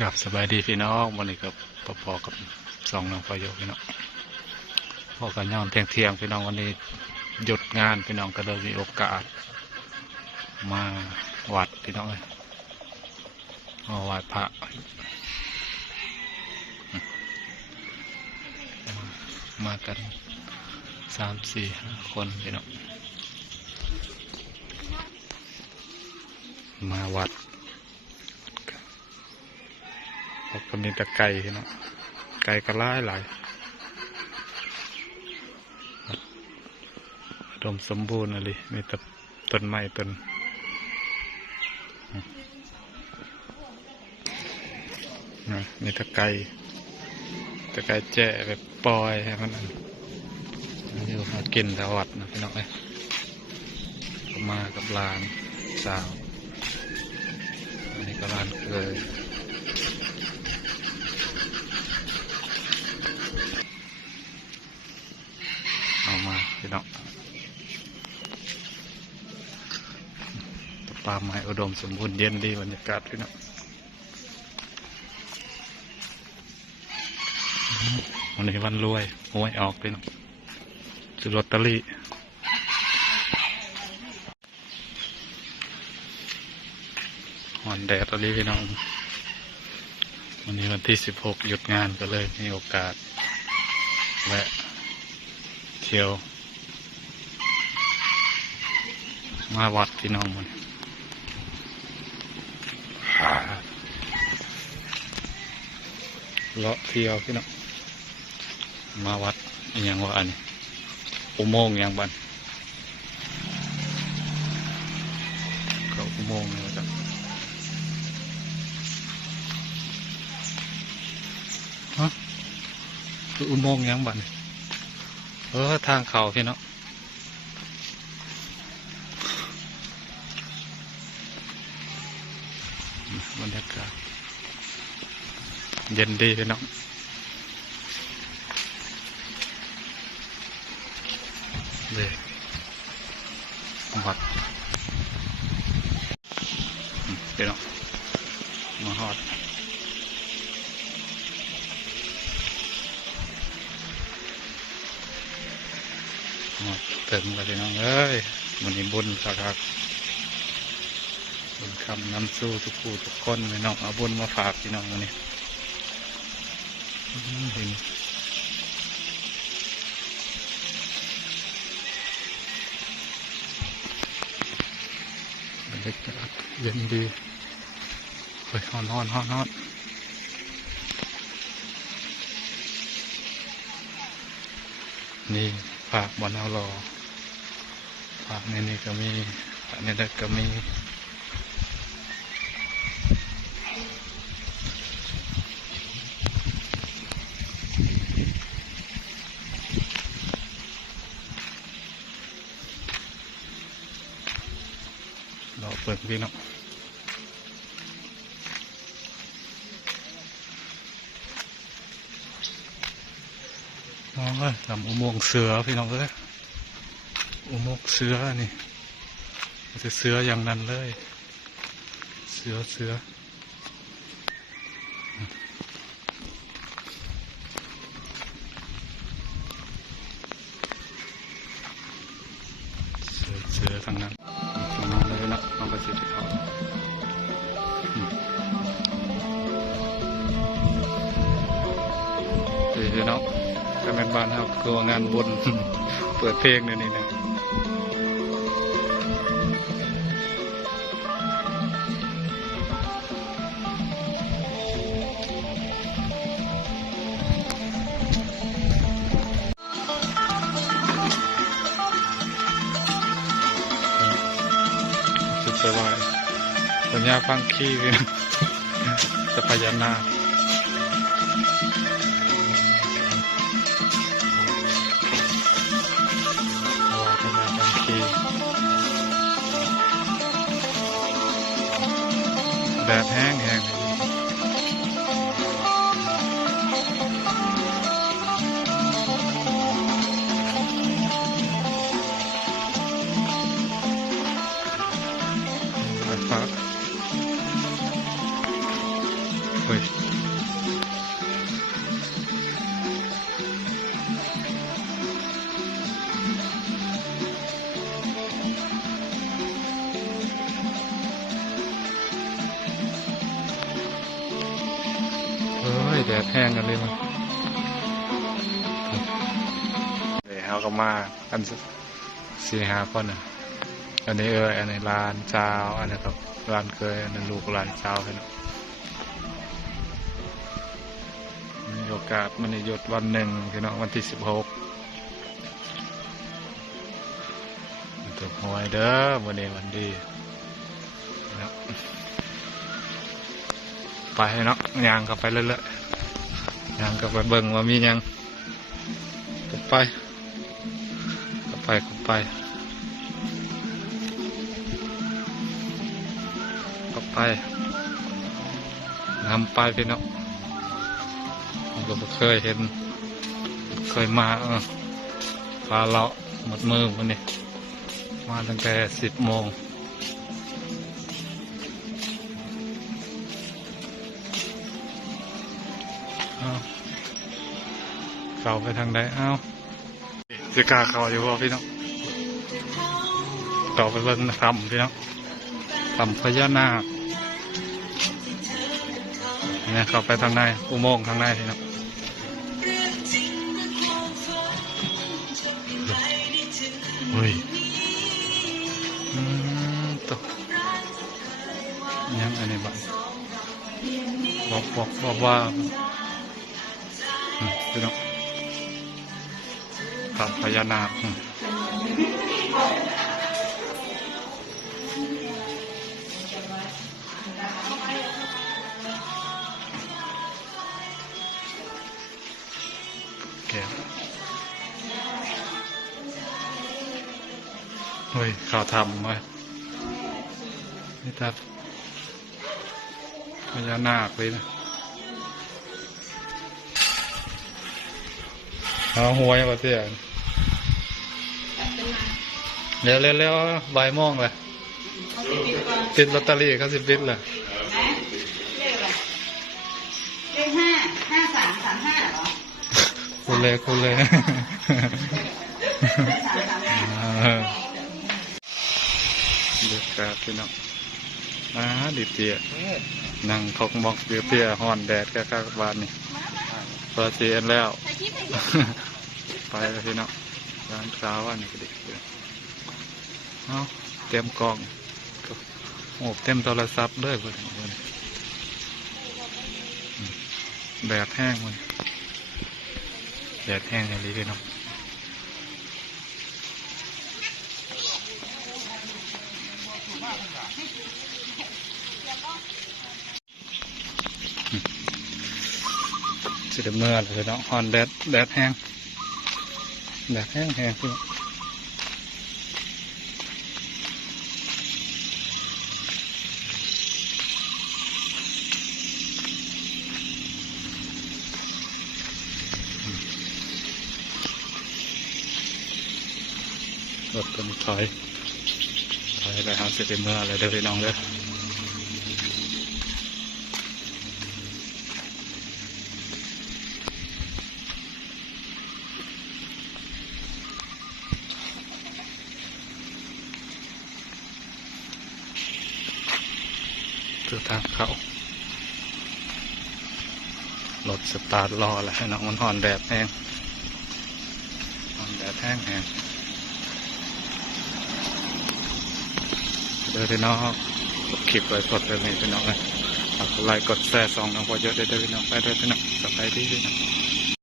ครับสบายดีพี่น้องวันนี้ก็พอๆกับสองน้องประโยคพี่น้องพอกันยามเที่ยงพี่น้องวันนี้หยุดงานพี่น้องก็เลยมีโอกาสมาวัดพี่น้องเลยมาไหว้พระมากัน3-4-5 คนพี่น้องมาวัดก็มีแต่ไก่พี่น้องไก่ก็หลายอุดมสมบูรณ์อะไรมีแต่ต้นไม้ต้นมีแต่ไก่แจ้แบบปล่อยให้มันอยู่หากินแถววัดนะพี่น้องเอ้ยก็มากับหลานสาวอันนี้ก็หลานเคยเอามาพี่น้องป่าไม้อุดมสมบูรณ์เย็นดีบรรยากาศพี่น้องวันนี้วันรวยหวยออกพี่น้องซื้อลอตเตอรี่หอนแดดอะไรพี่น้องวันนี้วันที่16หยุดงานก็เลยมีโอกาสแวะเที่ยวมาวัดพี่น้องมันเลาะเที่ยวพี่น้องมาวัดอย่างว่าอันนี้อุโมงค์อย่างบันก็อุโมงค์เลยครับฮะคืออุโมงค์อย่างบันทางเขาพี่น้องบรรยากาศเย็นดีพี่น้องเลยวัดพี่น้องมาฮอดถึงแล้วพี่น้องเอ้ยวันนี้บุญสักครับบุญคำนำสู้ทุกผู้ทุกคนพี่น้องเอาบุญมาฝากพี่น้องวันนี้เห็นบรรยากาศเย็นดีเฮ้ยฮ้อนนี่ฝากบอลเอารอฝากในนี้ก็มีฝากในนั้นก็มีเราเปิดพี่น้องอ๋อทำอุโมงค์เสือพี่น้องเลยอุโมงค์เสือนี่จะเสืออย่างนั้นเลยเสือทางนั้นน้องเลยนะน้องก็สิทธิ์เขาดีเนาะถ้าเป็นบ้านเรากลัวงานบุญ เปิดเพลงเนี่ยนี่นะสุดสบายสัญญาฟังขี้พี่นะจะพญานาคแดดแห้งฟ้า เฮ้ยแดดแห้งกันเลยมั้งเดี๋ยวเขาก็มากัน4-5 คนอ่ะอันนี้อันนี้ร้านเจ้าอันนี้ครับร้านเคยอันนั้นลูกร้านเจ้าเห็นมีโอกาสมันหยุดวันหนึ่งพี่น้องวันที่16ถูกหวยเด้อวันนี้วันดีนะไปเนาะย่างก็ไปเรื่อยๆย่างก็ไปเบิ่งว่ามียังก็ไปก็ไปก็ไปก็ไปนำไปพี่น้องผมก็ไม่เคยเห็นเคยมาพาเลาะหมดมือวันนี้มาตั้งแต่10 โมงเข้าไปทางใดสิกล้าเข้าอยู่บ่พี่น้องต่อไปเบิ่งทำพี่น้องทำพญานาคเนี่ยเข้าไปทางในอุโมงค์ทางในพี่น้องเฮ้ยตกยังอันนี้บ้างบอกว่าพี่น้องทำพญานาคเฮ้ยเขาทำไว้นี่ทับพญานาคเลยนะเอาหัวยังมาเสียเร็วบ่ายโมงเลยปิดลอตเตอรี่เขาปิดเลยเลข55335เหรอคุณเลยเด็กกาพี่น้องดิเตี้ยนั่งทกมอกเตี้ยห่อนแดดแค่ข้างบ้านนี่เปิดเตียนแล้วไปแล้วพี่น้องร้านเช้าอันนี้ก็ดิเต็มกล่องโอ้เต็มโทรศัพท์เลยแดดแห้งมันแดดแห้งอย่างนี้พี่น้องจะเมื่อเลยเนาะฮอนแดดแห้งพี่รถเป็นถอยไปหาเสร็จเมื่ออะไรเด้อพี่น้องเด้อทางเขารถสตาร์ทรอแล้วให้น้องมันหอนแดดแห้งเดี๋ยวพี่น้องกดคลิปไว้กดเลยพี่น้องเลยไลค์กดแชร์2 น้องพอเยอะได้พี่น้องไปด้วยพี่น้องสบายดีพี่น้อง